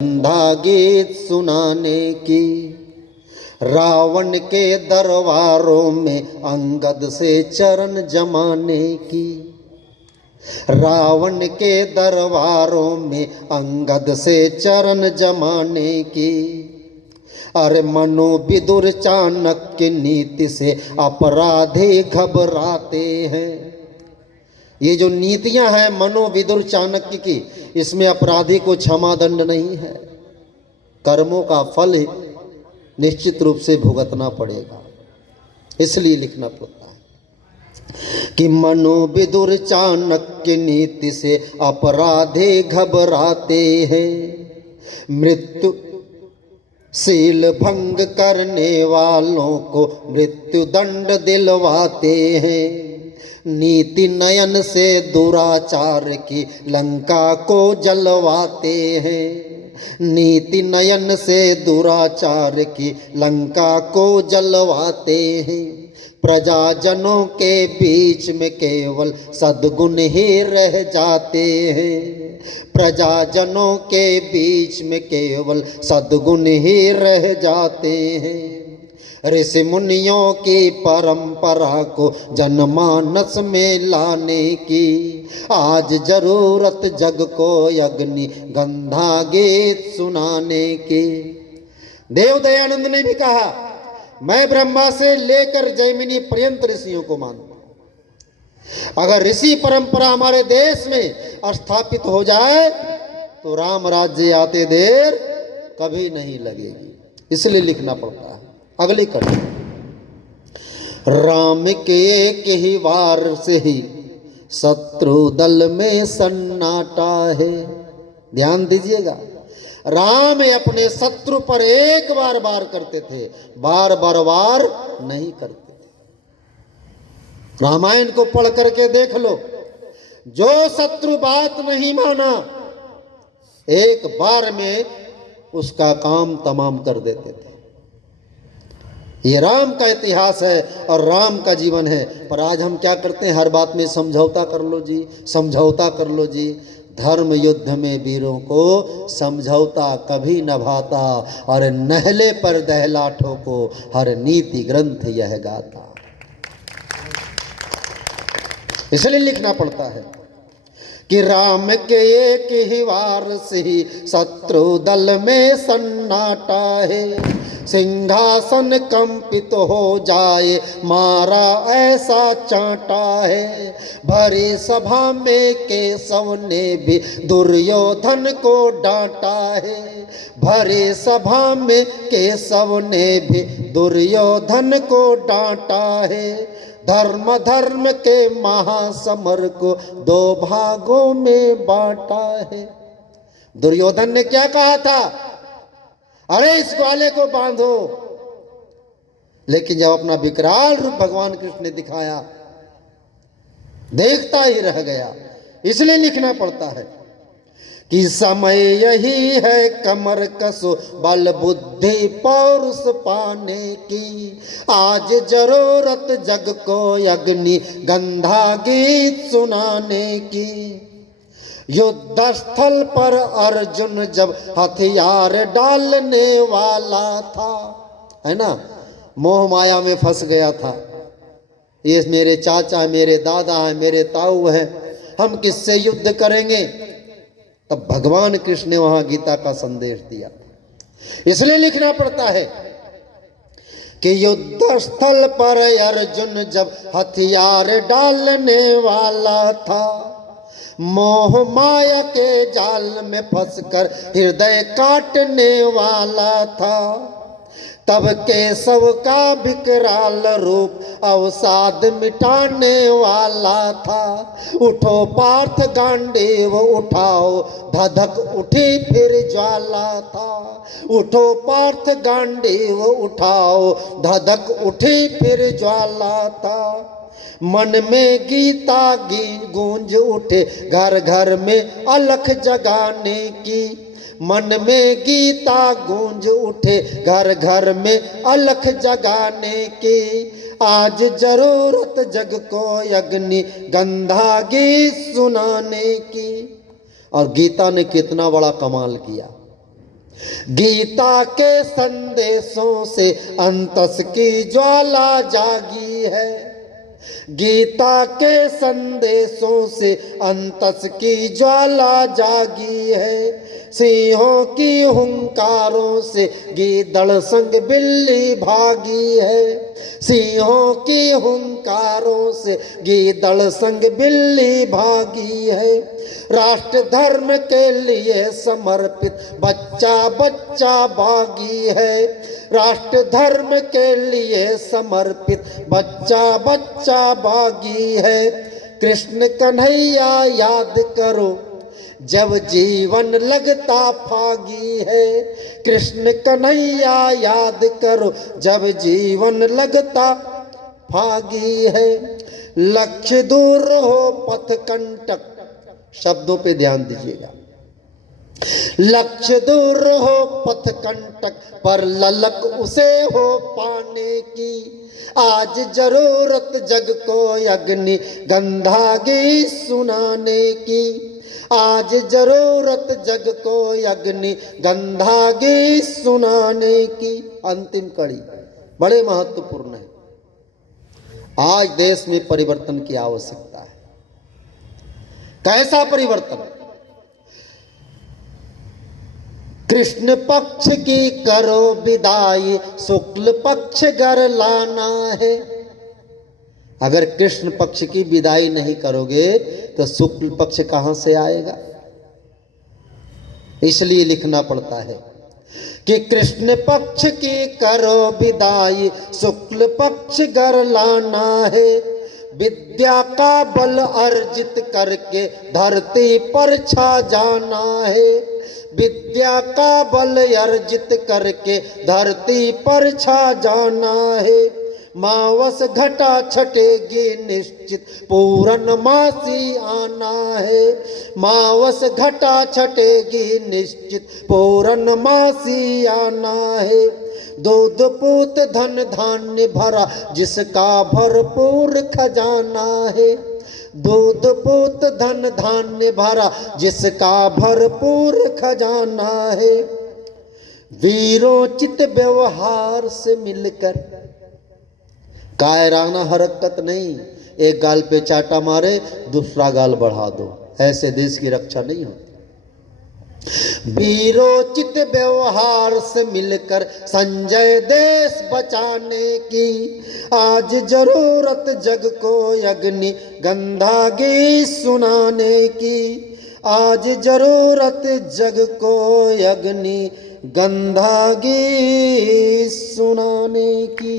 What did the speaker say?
गंधा गीत सुनाने की, रावण के दरबारों में अंगद से चरण जमाने की। रावण के दरबारों में अंगद से चरण जमाने की। अरे मनोविदुर चाणक्य नीति से अपराधी घबराते हैं। ये जो नीतियां हैं मनोविदुर चाणक्य की, इसमें अपराधी को क्षमा दंड नहीं है, कर्मों का फल निश्चित रूप से भुगतना पड़ेगा। इसलिए लिखना पड़ता है कि मनोविदुर चाणक्य नीति से अपराधी घबराते हैं। मृत्यु शील भंग करने वालों को मृत्यु दंड दिलवाते हैं। नीति नयन से दुराचार की लंका को जलवाते हैं। नीति नयन से दुराचार की लंका को जलवाते हैं। प्रजाजनों के बीच में केवल सद्गुण ही रह जाते हैं। प्रजाजनों के बीच में केवल सद्गुण ही रह जाते हैं। ऋषि मुनियों की परंपरा को जनमानस में लाने की आज जरूरत जग को अग्नि गंधा गीत सुनाने की। देव दयानंद ने भी कहा, मैं ब्रह्मा से लेकर जैमिनी पर्यंत ऋषियों को मानता हूं। अगर ऋषि परंपरा हमारे देश में स्थापित हो जाए तो राम राज्य आते देर कभी नहीं लगेगी। इसलिए लिखना पड़ता है। अगली कड़ी, राम के एक ही वार से ही शत्रु दल में सन्नाटा है। ध्यान दीजिएगा, राम अपने शत्रु पर एक बार वार करते थे, बार बार वार नहीं करते थे। रामायण को पढ़ करके देख लो, जो शत्रु बात नहीं माना एक बार में उसका काम तमाम कर देते थे। ये राम का इतिहास है और राम का जीवन है। पर आज हम क्या करते हैं, हर बात में समझौता कर लो जी, समझौता कर लो जी। धर्म युद्ध में वीरों को समझौता कभी न भाता, और नहले पर दहलाठों को हर नीति ग्रंथ यह गाता। इसलिए लिखना पड़ता है कि राम के एक ही वार से ही शत्रु दल में सन्नाटा है। सिंहासन कंपित हो जाए मारा ऐसा चांटा है। भरी सभा में केशव ने भी दुर्योधन को डांटा है। भरी सभा में केशव ने भी दुर्योधन को डांटा है। धर्म धर्म के महासमर को दो भागों में बांटा है। दुर्योधन ने क्या कहा था, अरे इस ग्वाले को बांधो, लेकिन जब अपना विकराल रूप भगवान कृष्ण ने दिखाया, देखता ही रह गया। इसलिए लिखना पड़ता है कि समय यही है कमर कसो बल बुद्धि पौरुष पाने की। आज जरूरत जग को अग्नि गंधा गीत सुनाने की। युद्ध स्थल पर अर्जुन जब हथियार डालने वाला था, है ना, मोह माया में फंस गया था। ये मेरे चाचा है, मेरे दादा है, मेरे ताऊ है, हम किससे युद्ध करेंगे। तब भगवान कृष्ण ने वहां गीता का संदेश दिया। इसलिए लिखना पड़ता है कि युद्ध स्थल पर अर्जुन जब हथियार डालने वाला था, मोह माया के जाल में फंसकर हृदय काटने वाला था। तब केशव का विकराल रूप अवसाद मिटाने वाला था। उठो पार्थ गांडीव उठाओ, धधक उठी फिर ज्वाला था। उठो पार्थ गांडीव उठाओ, धधक उठी फिर ज्वाला था। मन में गीता गूंज उठे घर घर में अलख जगाने की। मन में गीता गूंज उठे घर घर में अलख जगाने की। आज जरूरत जग को अग्नि गंधा गीत सुनाने की। और गीता ने कितना बड़ा कमाल किया। गीता के संदेशों से अंतस की ज्वाला जागी है। गीता के संदेशों से अंतस की ज्वाला जागी है। सिंहों की हुंकारों से गीदड़ संग बिल्ली भागी है। सिंहों की हुंकारों से गीदड़ संग बिल्ली भागी है। राष्ट्र धर्म के लिए समर्पित बच्चा बच्चा बागी है। राष्ट्र धर्म के लिए समर्पित बच्चा बच्चा बागी है। कृष्ण कन्हैया याद करो जब जीवन लगता फागी है। कृष्ण कन्हैया याद करो जब जीवन लगता फागी है। लक्ष्य दूर हो पथ कंटक, शब्दों पे ध्यान दीजिएगा। लक्ष्य दूर हो पथ कंटक, पर ललक उसे हो पाने की। आज जरूरत जग को अग्नि गंधा गीत सुनाने की। आज जरूरत जग को अग्नि गंधा गीत सुनाने की। अंतिम कड़ी बड़े महत्वपूर्ण है। आज देश में परिवर्तन की आवश्यकता है। कैसा परिवर्तन? कृष्ण पक्ष की करो विदाई, शुक्ल पक्ष घर लाना है। अगर कृष्ण पक्ष की विदाई नहीं करोगे तो शुक्ल पक्ष कहां से आएगा? इसलिए लिखना पड़ता है कि कृष्ण पक्ष की करो विदाई, शुक्ल पक्ष घर लाना है। विद्या का बल अर्जित करके धरती पर छा जाना है। विद्या का बल अर्जित करके धरती पर छा जाना है। मावस घटा छटेगी निश्चित, पूर्णमासी आना है। मावस घटा छटेगी निश्चित, पूर्णमासी आना है। दूध पूत धन धान्य भरा, जिसका भरपूर खजाना है। दूध पूत धन धान्य भरा, जिसका भरपूर खजाना है। वीरोचित व्यवहार से मिलकर, कायराना हरकत नहीं, एक गाल पे चाटा मारे दूसरा गाल बढ़ा दो, ऐसे देश की रक्षा नहीं होती। वीरोचित व्यवहार से मिलकर संजय देश बचाने की। आज जरूरत जग को अग्नि गंधा गीत सुनाने की। आज जरूरत जग को अग्नि गंधा गीत सुनाने की।